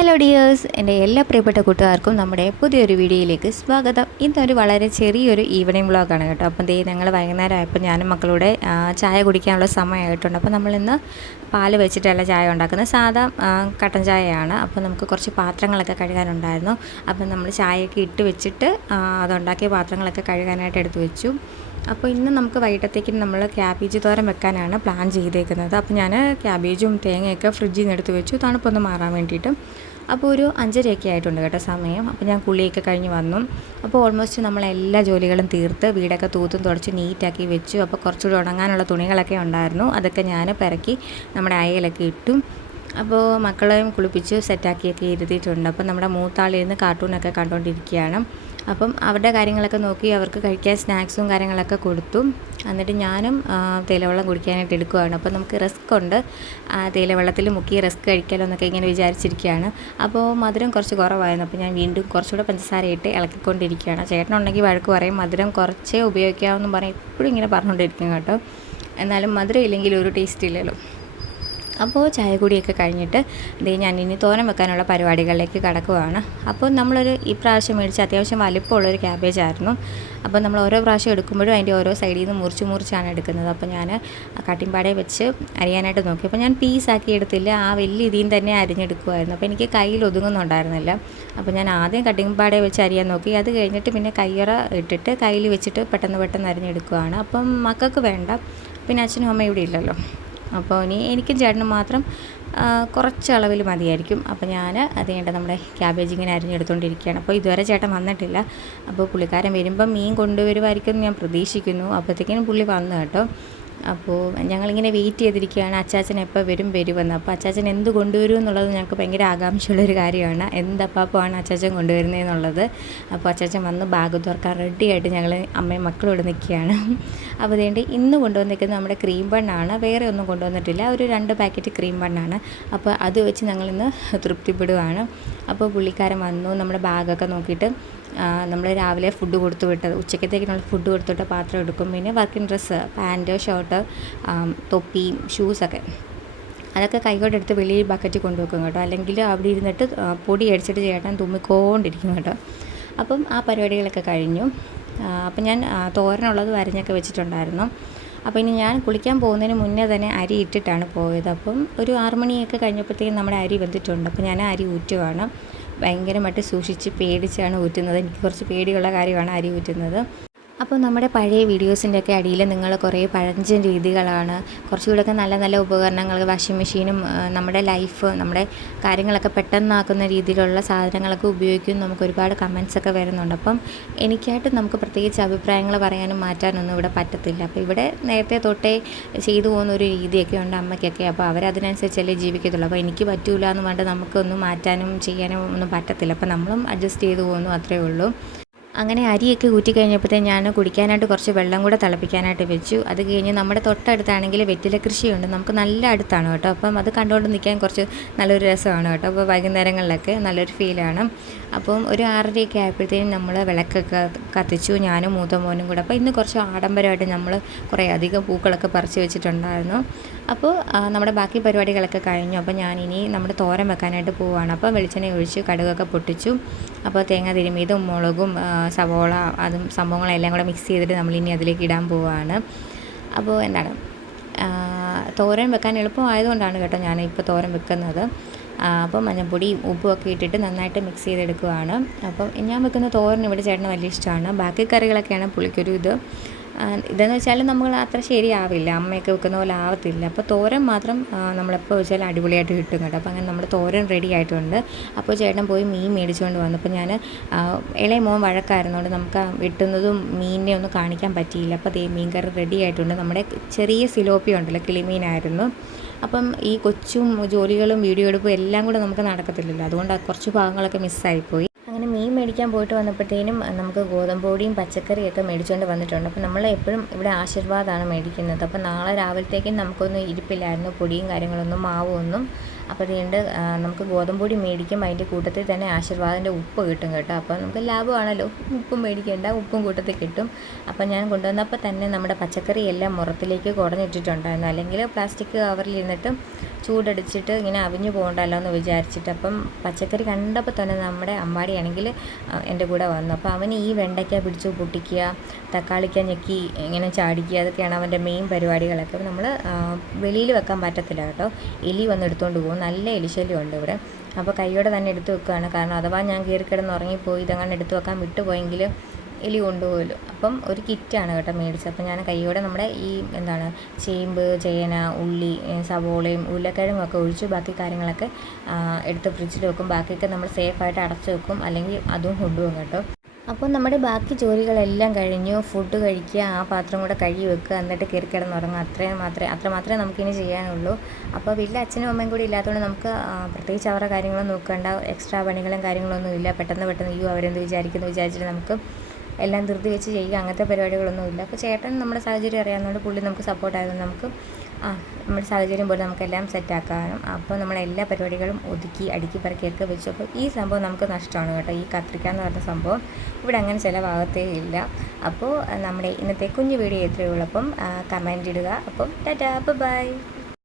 Hello dears, എൻ്റെ എല്ലാ പ്രിയപ്പെട്ട കൂട്ടുകാർക്കും നമ്മുടെ പുതിയൊരു വീഡിയോയിലേക്ക് സ്വാഗതം. ഇന്നൊരു വളരെ ചെറിയൊരു ഈവനിങ് വ്ളോഗാണ് കേട്ടോ. അപ്പം ഞങ്ങൾ വൈകുന്നേരം ആയപ്പോൾ ഞാനും മക്കളുടെ ചായ കുടിക്കാനുള്ള സമയമായിട്ടുണ്ട്. അപ്പോൾ നമ്മളിന്ന് പാല് വെച്ചിട്ടല്ല ചായ ഉണ്ടാക്കുന്നത്, സാധാ കട്ടൻ ചായയാണ്. അപ്പോൾ നമുക്ക് കുറച്ച് പാത്രങ്ങളൊക്കെ കഴുകാനുണ്ടായിരുന്നു. അപ്പം നമ്മൾ ചായയൊക്കെ ഇട്ട് വെച്ചിട്ട് അതുണ്ടാക്കിയ പാത്രങ്ങളൊക്കെ കഴുകാനായിട്ട് എടുത്തു വെച്ചു. അപ്പോൾ ഇന്ന് നമുക്ക് വൈകിട്ടത്തേക്ക് നമ്മൾ ക്യാബേജ് തോരൻ വെക്കാനാണ് പ്ലാൻ ചെയ്തേക്കുന്നത്. അപ്പോൾ ഞാൻ ക്യാബേജും തേങ്ങയൊക്കെ ഫ്രിഡ്ജിൽ നിന്ന് എടുത്ത് വെച്ചു, തണുപ്പൊന്ന് മാറാൻ വേണ്ടിയിട്ട്. അപ്പോൾ ഒരു 5:30 ആയിട്ടുണ്ട് കേട്ടോ സമയം. അപ്പോൾ ഞാൻ കുളിയൊക്കെ കഴിഞ്ഞ് വന്നു. അപ്പോൾ ഓൾമോസ്റ്റ് നമ്മളെല്ലാ ജോലികളും തീർത്ത് വീടൊക്കെ തൂത്തും തുടച്ച് നീറ്റാക്കി വെച്ചു. അപ്പോൾ കുറച്ചുകൂടി ഉണങ്ങാനുള്ള തുണികളൊക്കെ ഉണ്ടായിരുന്നു, അതൊക്കെ ഞാൻ പെറുക്കി നമ്മുടെ അയയിലൊക്കെ ഇട്ടു. അപ്പോൾ മക്കളെയും കുളിപ്പിച്ച് സെറ്റാക്കിയൊക്കെ ഇരുത്തിയിട്ടുണ്ട്. അപ്പോൾ നമ്മുടെ മൂത്താളിരുന്ന് കാർട്ടൂണൊക്കെ കണ്ടുകൊണ്ടിരിക്കുകയാണ്. അപ്പം അവരുടെ കാര്യങ്ങളൊക്കെ നോക്കി അവർക്ക് കഴിക്കാൻ സ്നാക്സും കാര്യങ്ങളൊക്കെ കൊടുത്തു. എന്നിട്ട് ഞാനും തേയിലവെള്ളം കുടിക്കാനായിട്ട് എടുക്കുകയാണ്. അപ്പോൾ നമുക്ക് റസ്ക് ഉണ്ട്, തേയിലവെള്ളത്തിൽ മുക്കി റസ്ക് കഴിക്കാമല്ലോ എന്നൊക്കെ ഇങ്ങനെ വിചാരിച്ചിരിക്കുകയാണ്. അപ്പോൾ മധുരം കുറച്ച് കുറവായിരുന്നു. അപ്പോൾ ഞാൻ വീണ്ടും കുറച്ചുകൂടെ പഞ്ചസാര ഇട്ട് ഇളക്കിക്കൊണ്ടിരിക്കുകയാണ്. ചേട്ടനുണ്ടെങ്കിൽ വഴക്ക് പറയും, മധുരം കുറച്ചേ ഉപയോഗിക്കാമെന്നും പറയും, എപ്പോഴും ഇങ്ങനെ പറഞ്ഞുകൊണ്ടിരിക്കും കേട്ടോ. എന്നാലും മധുരം ഇല്ലെങ്കിൽ ഒരു ടേസ്റ്റ് ഇല്ലല്ലോ. അപ്പോൾ ചായ കൂടിയൊക്കെ കഴിഞ്ഞിട്ട് ഞാൻ ഇനി തോരൻ വെക്കാനുള്ള പരിപാടികളിലേക്ക് കടക്കുകയാണ്. അപ്പോൾ നമ്മളൊരു ഈ പ്രാവശ്യം മേടിച്ച അത്യാവശ്യം വലിപ്പമുള്ളൊരു ക്യാബേജ് ആയിരുന്നു. അപ്പോൾ നമ്മൾ ഓരോ പ്രാവശ്യം എടുക്കുമ്പോഴും അതിൻ്റെ ഓരോ സൈഡിൽ നിന്ന് മുറിച്ചാണ് എടുക്കുന്നത്. അപ്പോൾ ഞാൻ കട്ടിംഗ് പാടയെ വെച്ച് അരിയാനായിട്ട് നോക്കി. അപ്പോൾ ഞാൻ പീസാക്കി എടുത്തില്ല, ആ വലിയ ഇതിൽ തന്നെ അരിഞ്ഞെടുക്കുമായിരുന്നു. അപ്പോൾ എനിക്ക് കയ്യിൽ ഒതുങ്ങുന്നുണ്ടായിരുന്നില്ല. അപ്പോൾ ഞാൻ ആദ്യം കട്ടിംഗ് പാടയെ വെച്ച് അരിയാൻ നോക്കി. അത് കഴിഞ്ഞിട്ട് പിന്നെ കയ്യറ ഇട്ടിട്ട് കയ്യിൽ വെച്ചിട്ട് പെട്ടെന്ന് അരിഞ്ഞെടുക്കുകയാണ്. അപ്പം മക്കൾക്ക് വേണ്ട, പിന്നെ അച്ഛനും അമ്മയും ഇവിടെ ഇല്ലല്ലോ. അപ്പോൾ ഇനി എനിക്കും ചേട്ടനും മാത്രം കുറച്ച് അളവിൽ മതിയായിരിക്കും. അപ്പോൾ ഞാൻ അതേണ്ട നമ്മുടെ ക്യാബേജ് ഇങ്ങനെ അരിഞ്ഞെടുത്തുകൊണ്ടിരിക്കുകയാണ്. അപ്പോൾ ഇതുവരെ ചേട്ടൻ വന്നിട്ടില്ല. അപ്പോൾ പുള്ളിക്കാരൻ വരുമ്പം മീൻ കൊണ്ടുവരുമായിരിക്കും എന്ന് ഞാൻ പ്രതീക്ഷിക്കുന്നു. അപ്പോഴത്തേക്കിനും പുള്ളി വന്നു കേട്ടോ. അപ്പോൾ ഞങ്ങളിങ്ങനെ വെയിറ്റ് ചെയ്തിരിക്കുകയാണ്, അച്ചാച്ചൻ എപ്പോൾ വരുമെന്ന്. അപ്പോൾ അച്ചാച്ചൻ എന്ത് കൊണ്ടുവരും എന്നുള്ളത് ഞങ്ങൾക്ക് ഭയങ്കര ആകാംക്ഷയുള്ളൊരു കാര്യമാണ്, എന്തപ്പാപ്പമാണ് അച്ചാച്ചൻ കൊണ്ടുവരുന്നതെന്നുള്ളത്. അപ്പോൾ അച്ചാച്ചൻ വന്ന് ബാഗ് തുറക്കാൻ റെഡിയായിട്ട് ഞങ്ങൾ അമ്മയും മക്കളും ഇവിടെ നിൽക്കുകയാണ്. അപ്പോൾ അതുകൊണ്ട് ഇന്ന് കൊണ്ടുവന്നിരിക്കുന്നത് നമ്മുടെ ക്രീം ബണ്ണാണ്, വേറെ ഒന്നും കൊണ്ടുവന്നിട്ടില്ല. ഒരു 2 പാക്കറ്റ് ക്രീം ബണ്ണാണ്. അപ്പോൾ അത് വെച്ച് ഞങ്ങളിന്ന് തൃപ്തിപ്പെടുകയാണ്. അപ്പോൾ പുള്ളിക്കാരൻ വന്നു, നമ്മുടെ ബാഗൊക്കെ നോക്കിയിട്ട് നമ്മൾ രാവിലെ ഫുഡ് കൊടുത്തു വിട്ടത്, ഉച്ചക്കത്തേക്കിനുള്ള ഫുഡ് കൊടുത്തിട്ട് പാത്രം എടുക്കും. പിന്നെ വർക്കിംഗ് ഡ്രസ്സ്, പാൻറ്റ്, ഷർട്ട്, തൊപ്പി, ഷൂസൊക്കെ അതൊക്കെ കൈകൊണ്ടെടുത്ത് വെളിയിൽ ബക്കറ്റിൽ കൊണ്ടുവെക്കും കേട്ടോ. അല്ലെങ്കിൽ അവിടെ ഇരുന്നിട്ട് പൊടി അടിച്ചിട്ട് ചേട്ടൻ തുമ്മിക്കൊണ്ടിരിക്കും കേട്ടോ. അപ്പം ആ പരിപാടികളൊക്കെ കഴിഞ്ഞു. അപ്പം ഞാൻ തോരനുള്ളത് അരിഞ്ഞൊക്കെ വെച്ചിട്ടുണ്ടായിരുന്നു. അപ്പോൾ ഇനി ഞാൻ കുളിക്കാൻ പോകുന്നതിന് മുന്നേ തന്നെ അരി ഇട്ടിട്ടാണ് പോയത്. അപ്പം ഒരു 6 മണിയൊക്കെ കഴിഞ്ഞപ്പോഴത്തേക്കും നമ്മുടെ അരി വെന്തിട്ടുണ്ട്. അപ്പോൾ ഞാൻ അരി ഊറ്റുവാണ്. ഭയങ്കരമായിട്ട് സൂക്ഷിച്ച് പേടിച്ചാണ് ഊറ്റുന്നത്. എനിക്ക് കുറച്ച് പേടിയുള്ള കാര്യമാണ് അരി ഊറ്റുന്നത്. അപ്പോൾ നമ്മുടെ പഴയ വീഡിയോസിൻ്റെയൊക്കെ അടിയിൽ നിങ്ങൾ കുറേ പഴഞ്ചൻ രീതികളാണ്, കുറച്ചുകൂടെയൊക്കെ നല്ല നല്ല ഉപകരണങ്ങൾ, വാഷിംഗ് മെഷീനും നമ്മുടെ ലൈഫ്, നമ്മുടെ കാര്യങ്ങളൊക്കെ പെട്ടെന്നാക്കുന്ന രീതിയിലുള്ള സാധനങ്ങളൊക്കെ ഉപയോഗിക്കും നമുക്ക് ഒരുപാട് കമൻസൊക്കെ വരുന്നുണ്ട്. അപ്പം എനിക്കായിട്ട് നമുക്ക് പ്രത്യേകിച്ച് അഭിപ്രായങ്ങൾ പറയാനും മാറ്റാനൊന്നും ഇവിടെ പറ്റത്തില്ല. അപ്പോൾ ഇവിടെ നേരത്തെ തൊട്ടേ ചെയ്തു പോകുന്ന ഒരു രീതിയൊക്കെ ഉണ്ട് അമ്മയ്ക്കൊക്കെ. അപ്പോൾ അവരതിനനുസരിച്ചല്ലേ ജീവിക്കത്തുള്ളൂ. അപ്പോൾ എനിക്ക് പറ്റൂല എന്ന് പറഞ്ഞിട്ട് നമുക്കൊന്നും മാറ്റാനും ചെയ്യാനും ഒന്നും പറ്റത്തില്ല. അപ്പോൾ നമ്മളും അഡ്ജസ്റ്റ് ചെയ്തു പോകുന്നു, അത്രയേ ഉള്ളൂ. അങ്ങനെ അരിയൊക്കെ ഊറ്റി കഴിഞ്ഞപ്പോഴത്തേ ഞാൻ കുടിക്കാനായിട്ട് കുറച്ച് വെള്ളം കൂടെ തിളപ്പിക്കാനായിട്ട് വെച്ചു. അത് കഴിഞ്ഞ് നമ്മുടെ തൊട്ടടുത്താണെങ്കിൽ വെറ്റില കൃഷിയുണ്ട്, നമുക്ക് നല്ല അടുത്താണ് കേട്ടോ. അപ്പം അത് കണ്ടുകൊണ്ട് നിൽക്കാൻ കുറച്ച് നല്ലൊരു രസമാണ് കേട്ടോ. അപ്പോൾ വൈകുന്നേരങ്ങളിലൊക്കെ നല്ലൊരു ഫീലാണ്. അപ്പം ഒരു 6:30 ആയപ്പോഴത്തേനും നമ്മൾ വിളക്കൊക്കെ കത്തിച്ചു, ഞാനും മൂത്ത മോനും കൂടെ. അപ്പോൾ ഇന്ന് കുറച്ച് ആഡംബരമായിട്ട് നമ്മൾ കുറേ അധികം പൂക്കളൊക്കെ പറിച്ച് വെച്ചിട്ടുണ്ടായിരുന്നു. അപ്പോൾ നമ്മുടെ ബാക്കി പരിപാടികളൊക്കെ കഴിഞ്ഞു. അപ്പോൾ ഞാനിനി നമ്മുടെ തോരൻ വെക്കാനായിട്ട് പോവുകയാണ്. അപ്പോൾ വെളിച്ചെണ്ണ ഒഴിച്ച് കടുകൊക്കെ പൊട്ടിച്ചു. അപ്പോൾ തേങ്ങ തിരുമ്മിയതും മുളകും സവോള അതും സംഭവങ്ങളെല്ലാം കൂടെ മിക്സ് ചെയ്തിട്ട് നമ്മളിനി അതിലേക്ക് ഇടാൻ പോവുകയാണ്. അപ്പോൾ എന്താണ് തോരൻ വെക്കാൻ എളുപ്പമായതുകൊണ്ടാണ് കേട്ടോ ഞാനിപ്പോൾ തോരൻ വെക്കുന്നത്. അപ്പോൾ മഞ്ഞൾപ്പൊടിയും ഉപ്പുമൊക്കെ ഇട്ടിട്ട് നന്നായിട്ട് മിക്സ് ചെയ്തെടുക്കുകയാണ്. അപ്പം ഞാൻ വെക്കുന്ന തോരൻ ഇവിടെ ചേട്ടന് വലിയ ഇഷ്ടമാണ്. ബാക്കി കറികളൊക്കെയാണ് പുള്ളിക്കൊരു ഇതെന്ന് വെച്ചാൽ നമ്മൾ അത്ര ശരിയാവില്ല, അമ്മയൊക്കെ വെക്കുന്ന പോലെ ആവത്തില്ല. അപ്പോൾ തോരൻ മാത്രം നമ്മളെപ്പോൾ വെച്ചാൽ അടിപൊളിയായിട്ട് കിട്ടും കേട്ടോ. അപ്പോൾ അങ്ങനെ നമ്മുടെ തോരൻ റെഡി ആയിട്ടുണ്ട്. അപ്പോൾ ചേട്ടൻ പോയി മീൻ മേടിച്ചുകൊണ്ട് വന്നു. അപ്പോൾ ഞാൻ ഇളയ മോൻ വഴക്കായിരുന്നുകൊണ്ട് നമുക്ക് വെട്ടുന്നതും മീനിനെ ഒന്നും കാണിക്കാൻ പറ്റിയില്ല. അപ്പോൾ മീൻ കറി റെഡി ആയിട്ടുണ്ട്. നമ്മുടെ ചെറിയ സിലോപ്പി ഉണ്ടല്ലോ, കിളിമീനായിരുന്നു. അപ്പം ഈ കൊച്ചും ജോലികളും വീഡിയോ എടുപ്പും എല്ലാം കൂടെ നമുക്ക് നടക്കത്തില്ലല്ലോ, അതുകൊണ്ട് കുറച്ച് ഭാഗങ്ങളൊക്കെ മിസ്സായിപ്പോയി. അങ്ങനെ മീൻ മേടിക്കാൻ പോയിട്ട് വന്നപ്പോഴത്തേനും നമുക്ക് ഗോതമ്പൊടിയും പച്ചക്കറിയൊക്കെ മേടിച്ചുകൊണ്ട് വന്നിട്ടുണ്ട്. അപ്പോൾ നമ്മൾ എപ്പോഴും ഇവിടെ ആശീർവാദമാണ് മേടിക്കുന്നത്. അപ്പോൾ നാളെ രാവിലത്തേക്കും നമുക്കൊന്നും ഇരിപ്പില്ലായിരുന്നു, പൊടിയും കാര്യങ്ങളൊന്നും മാവും ഒന്നും. അപ്പോൾ അതുകൊണ്ട് നമുക്ക് ഗോതമ്പ് പൊടി മേടിക്കും, അതിൻ്റെ കൂട്ടത്തിൽ തന്നെ ആശീർവാദിൻ്റെ ഉപ്പ് കിട്ടും കേട്ടോ. അപ്പോൾ നമുക്ക് ലാഭമാണല്ലോ, ഉപ്പും മേടിക്കേണ്ട, ഉപ്പും കൂട്ടത്തിൽ കിട്ടും. അപ്പോൾ ഞാൻ കൊണ്ടുവന്നപ്പോൾ തന്നെ നമ്മുടെ പച്ചക്കറി എല്ലാം മുറത്തിലേക്ക് കുടഞ്ഞിട്ടിട്ടുണ്ടായിരുന്നു, അല്ലെങ്കിൽ പ്ലാസ്റ്റിക് കവറിലിരുന്നിട്ട് ചൂടടിച്ചിട്ട് ഇങ്ങനെ അവിഞ്ഞു പോകണ്ടല്ലോ എന്ന് വിചാരിച്ചിട്ട്. അപ്പം പച്ചക്കറി കണ്ടപ്പോൾ തന്നെ നമ്മുടെ അമ്മാടിയാണെങ്കിൽ എൻ്റെ കൂടെ വന്നു. അപ്പോൾ അവന് ഈ വെണ്ടയ്ക്ക പിടിച്ചു പൊട്ടിക്കുക, തക്കാളിക്ക ഞെക്കി ഇങ്ങനെ ചാടിക്കുക, അതൊക്കെയാണ് അവൻ്റെ മെയിൻ പരിപാടികളൊക്കെ. അപ്പോൾ നമ്മൾ വെളിയിൽ വെക്കാൻ പറ്റത്തില്ല കേട്ടോ, എലി വന്ന് എടുത്തുകൊണ്ട് പോകും, നല്ല എലിശല്യം ഉണ്ട് ഇവിടെ. അപ്പോൾ കൈയോടെ തന്നെ എടുത്ത് വെക്കുകയാണ്, കാരണം അഥവാ ഞാൻ കയറി കിടന്ന് ഉറങ്ങിപ്പോയി ഇതങ്ങനെ എടുത്ത് വെക്കാൻ വിട്ടുപോയെങ്കിൽ എലി കൊണ്ടുപോകുമല്ലോ. അപ്പം ഒരു കിറ്റാണ് കേട്ടോ മേടിച്ചത്. അപ്പം ഞാൻ കൈയോടെ നമ്മുടെ ഈ ചേമ്പ്, ചേന, ഉള്ളി, സവോളയും ഉരുളക്കിഴങ്ങും ഒക്കെ ഒഴിച്ച് ബാക്കി കാര്യങ്ങളൊക്കെ എടുത്ത് ഫ്രിഡ്ജിൽ വെക്കും. ബാക്കിയൊക്കെ നമ്മൾ സേഫായിട്ട് അടച്ചു വെക്കും, അല്ലെങ്കിൽ അതും കൊണ്ടുപോകും കേട്ടോ. അപ്പോൾ നമ്മുടെ ബാക്കി ജോലികളെല്ലാം കഴിഞ്ഞു, ഫുഡ് കഴിക്കുക, ആ പാത്രം കൂടെ കഴുകി വെക്കുക, എന്നിട്ട് കയറി കിടന്നുറങ്ങുക, അത്ര മാത്രമേ നമുക്കിനി ചെയ്യാനുള്ളൂ. അപ്പോൾ വീട്ടിൽ അച്ഛനും അമ്മയും കൂടി ഇല്ലാത്തതുകൊണ്ട് നമുക്ക് പ്രത്യേകിച്ച് അവരുടെ കാര്യങ്ങളും നോക്കേണ്ട, എക്സ്ട്രാ പണികളും കാര്യങ്ങളൊന്നും ഇല്ല. പെട്ടെന്ന് അവരെന്ത് വിചാരിച്ചിട്ട് നമുക്ക് എല്ലാം ധൃതി വെച്ച് ചെയ്യുക, അങ്ങനത്തെ പരിപാടികളൊന്നുമില്ല. അപ്പോൾ ചേട്ടൻ നമ്മുടെ സാഹചര്യം അറിയാവുന്നതുകൊണ്ട് പുള്ളി നമുക്ക് സപ്പോർട്ടായതുകൊണ്ട് നമുക്ക് നമ്മുടെ സാഹചര്യം പോലെ നമുക്കെല്ലാം സെറ്റാക്കാനും. അപ്പോൾ നമ്മളെല്ലാ പരിപാടികളും ഒതുക്കി അടുക്കി പറക്കിയൊക്കെ വെച്ചു. അപ്പോൾ ഈ സംഭവം നമുക്ക് നഷ്ടമാണ് കേട്ടോ, ഈ കത്രിക്ക എന്ന് പറഞ്ഞ സംഭവം ഇവിടെ അങ്ങനെ ചിലവാകത്തേ ഇല്ല. അപ്പോൾ നമ്മുടെ ഇന്നത്തെ കുഞ്ഞു വീഡിയോ എത്രയേ ഉള്ളൂ. അപ്പം കമൻറ്റ് ഇടുക. അപ്പം ടാറ്റാ, ബൈ.